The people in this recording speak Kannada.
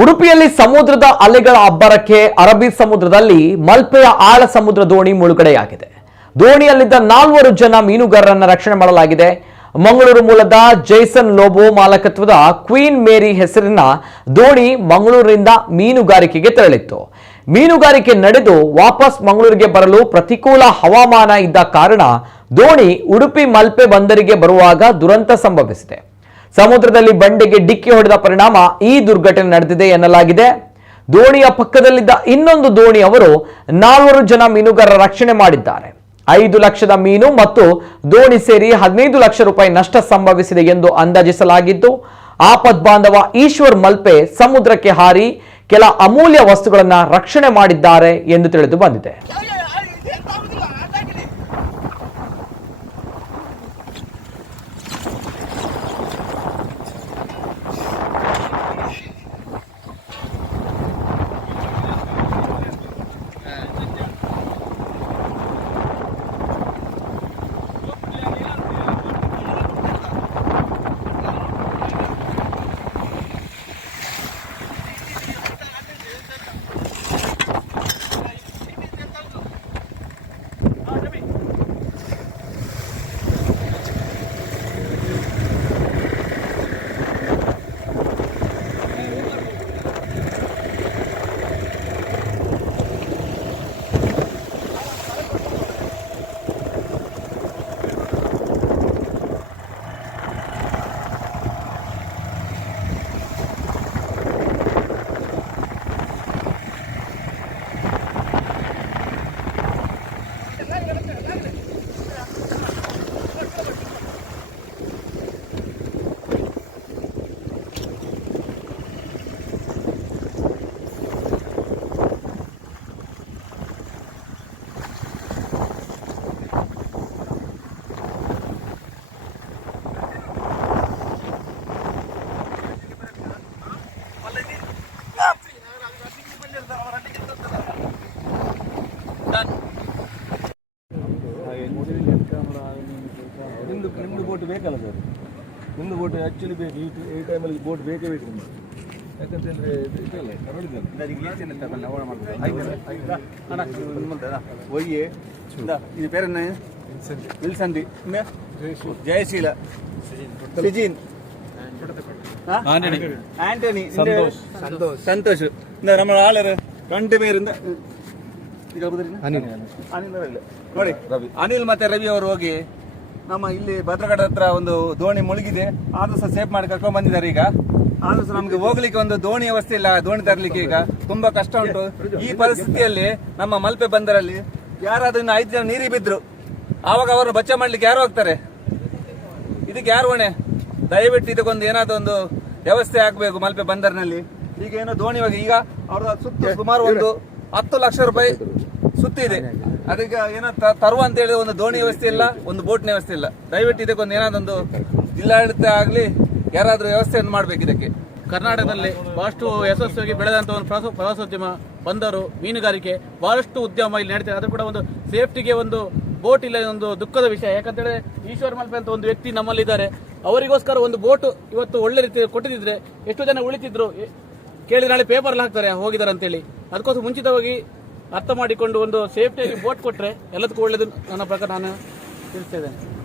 ಉಡುಪಿಯಲ್ಲಿ ಸಮುದ್ರದ ಅಲೆಗಳ ಅಬ್ಬರಕ್ಕೆ ಅರಬ್ಬಿ ಸಮುದ್ರದಲ್ಲಿ ಮಲ್ಪೆಯ ಆಳ ಸಮುದ್ರ ದೋಣಿ ಮುಳುಗಡೆಯಾಗಿದೆ. ದೋಣಿಯಲ್ಲಿದ್ದ 4 ಜನ ಮೀನುಗಾರರನ್ನು ರಕ್ಷಣೆ ಮಾಡಲಾಗಿದೆ. ಮಂಗಳೂರು ಮೂಲದ ಜೇಸನ್ ಲೋಬೋ ಮಾಲಕತ್ವದ ಕ್ವೀನ್ ಮೇರಿ ಹೆಸರಿನ ದೋಣಿ ಮಂಗಳೂರಿನಿಂದ ಮೀನುಗಾರಿಕೆಗೆ ತೆರಳಿತ್ತು. ಮೀನುಗಾರಿಕೆ ನಡೆದು ವಾಪಸ್ ಮಂಗಳೂರಿಗೆ ಬರಲು ಪ್ರತಿಕೂಲ ಹವಾಮಾನ ಇದ್ದ ಕಾರಣ ದೋಣಿ ಉಡುಪಿ ಮಲ್ಪೆ ಬಂದರಿಗೆ ಬರುವಾಗ ದುರಂತ ಸಂಭವಿಸಿದೆ. ಸಮುದ್ರದಲ್ಲಿ ಬಂಡೆಗೆ ಡಿಕ್ಕಿ ಹೊಡೆದ ಪರಿಣಾಮ ಈ ದುರ್ಘಟನೆ ನಡೆದಿದೆ ಎನ್ನಲಾಗಿದೆ. ದೋಣಿಯ ಪಕ್ಕದಲ್ಲಿದ್ದ ಇನ್ನೊಂದು ದೋಣಿ ಅವರು 4 ಜನ ಮೀನುಗಾರರ ರಕ್ಷಣೆ ಮಾಡಿದ್ದಾರೆ. 5 ಲಕ್ಷದ ಮೀನು ಮತ್ತು ದೋಣಿ ಸೇರಿ 15 ಲಕ್ಷ ರೂಪಾಯಿ ನಷ್ಟ ಸಂಭವಿಸಿದೆ ಎಂದು ಅಂದಾಜಿಸಲಾಗಿದ್ದು, ಆಪದ್ಬಾಂಧವ ಈಶ್ವರ್ ಮಲ್ಪೆ ಸಮುದ್ರಕ್ಕೆ ಹಾರಿ ಕೆಲ ಅಮೂಲ್ಯ ವಸ್ತುಗಳನ್ನು ರಕ್ಷಣೆ ಮಾಡಿದ್ದಾರೆ ಎಂದು ತಿಳಿದು ಬಂದಿದೆ. ನಿಮ್ದು ಬೋಟ್ ಬೇಕಲ್ಲ ಸರ್, ನಿಮ್ದು ಬೋಟ್ ಆ್ಯಕ್ಚುಲಿ ಬೇಕು. ಈ ಟೈಮಲ್ಲಿ ಬೋಟ್ ಬೇಕೇ ಬೇಕು ನಿಮ್ಗೆ, ಯಾಕಂತಂದರೆ ಒಯ್ಯೆ ಇದು ಪೇರನ್ನ ವಿಲ್ಸಂಡಿ ಜಯಶೀಲ ಸಿಜಿನ್ ಆಂಟನಿ ಸಂತೋಷ್ ನಮ್ಮ ಆಳರು 20 പേರಿಂದ ನೋಡಿ. ಅನಿಲ್ ಮತ್ತೆ ರವಿ ಅವರು ಹೋಗಿ ನಮ್ಮ ಇಲ್ಲಿ ಭದ್ರಘಟ್ಟ ಹತ್ರ ಒಂದು ದೋಣಿ ಮುಳುಗಿದೆ, ಆದ್ರೂ ಸಹ ಸೇಫ್ ಮಾಡಿ ಕರ್ಕೊಂಡ್ ಬಂದಿದ್ದಾರೆ. ಈಗ ಆದ್ರೂ ಸಹ ನಮ್ಗೆ ಹೋಗ್ಲಿಕ್ಕೆ ಒಂದು ದೋಣಿ ವ್ಯವಸ್ಥೆ ಇಲ್ಲ, ದೋಣಿ ತರಲಿಕ್ಕೆ ಈಗ ತುಂಬಾ ಕಷ್ಟ ಉಂಟು. ಈ ಪರಿಸ್ಥಿತಿಯಲ್ಲಿ ನಮ್ಮ ಮಲ್ಪೆ ಬಂದರಲ್ಲಿ ಯಾರಾದ್ರೂ 5 ಜನ ನೀರಿಗೆ ಬಿದ್ರು ಆವಾಗ ಅವರನ್ನು ಬಚ್ಚ ಮಾಡ್ಲಿಕ್ಕೆ ಯಾರು ಹೋಗ್ತಾರೆ? ಇದಕ್ಕೆ ಯಾರು ಹೊಣೆ? ದಯವಿಟ್ಟು ಇದಕ್ಕೊಂದು ಏನಾದ್ರು ಒಂದು ವ್ಯವಸ್ಥೆ ಆಗ್ಬೇಕು ಮಲ್ಪೆ ಬಂದರಿನಲ್ಲಿ. ಈಗ ಏನೋ ದೋಣಿ ಹೋಗಿ ಈಗ ಅವ್ರ ಸುತ್ತ ಸುಮಾರು ಒಂದು 10 ಲಕ್ಷ ರೂಪಾಯಿ ಸುತ್ತಿದೆ. ಅದಕ್ಕೆ ಏನೋ ತರುವ ಅಂತ ಹೇಳಿ ಒಂದು ದೋಣಿ ವ್ಯವಸ್ಥೆ ಇಲ್ಲ, ಒಂದು ಬೋಟ್ನ ವ್ಯವಸ್ಥೆ ಇಲ್ಲ. ದಯವಿಟ್ಟು ಇದಕ್ಕೊಂದು ಏನಾದೊಂದು ಜಿಲ್ಲಾಡಳಿತ ಆಗಲಿ ಯಾರಾದ್ರೂ ವ್ಯವಸ್ಥೆಯನ್ನು ಮಾಡ್ಬೇಕು. ಇದಕ್ಕೆ ಕರ್ನಾಟಕದಲ್ಲಿ ಬಹಳಷ್ಟು ಯಶಸ್ವಿಯಾಗಿ ಬೆಳೆದಂತ ಒಂದು ಪ್ರವಾಸೋದ್ಯಮ, ಬಂದರು, ಮೀನುಗಾರಿಕೆ ಬಹಳಷ್ಟು ಉದ್ಯಮ ಇಲ್ಲಿ ನಡೀತಾರೆ. ಅದು ಕೂಡ ಒಂದು ಸೇಫ್ಟಿಗೆ ಒಂದು ಬೋಟ್ ಇಲ್ಲ, ಒಂದು ದುಃಖದ ವಿಷಯ. ಯಾಕಂತೇಳಿದ್ರೆ ಈಶ್ವರ್ ಮಲ್ಪೆ ಅಂತ ಒಂದು ವ್ಯಕ್ತಿ ನಮ್ಮಲ್ಲಿದ್ದಾರೆ, ಅವರಿಗೋಸ್ಕರ ಒಂದು ಬೋಟ್ ಇವತ್ತು ಒಳ್ಳೆ ರೀತಿ ಕೊಟ್ಟಿದ್ರೆ ಎಷ್ಟು ಜನ ಉಳಿತಿದ್ರು ಕೇಳಿ ನಾಳೆ ಪೇಪರ್ ಹಾಕ್ತಾರೆ ಹೋಗಿದ್ದಾರೆ ಅಂತೇಳಿ. ಅದಕ್ಕೋಸ್ಕರ ಮುಂಚಿತವಾಗಿ ಅರ್ಥ ಮಾಡಿಕೊಂಡು ಒಂದು ಸೇಫ್ಟಿಯಾಗಿ ಬೋಟ್ ಕೊಟ್ಟರೆ ಎಲ್ಲದಕ್ಕೂ ಒಳ್ಳೇದು ನನ್ನ ಪ್ರಕಾರ ನಾನು ತಿಳಿಸ್ತಾ ಇದ್ದೇನೆ.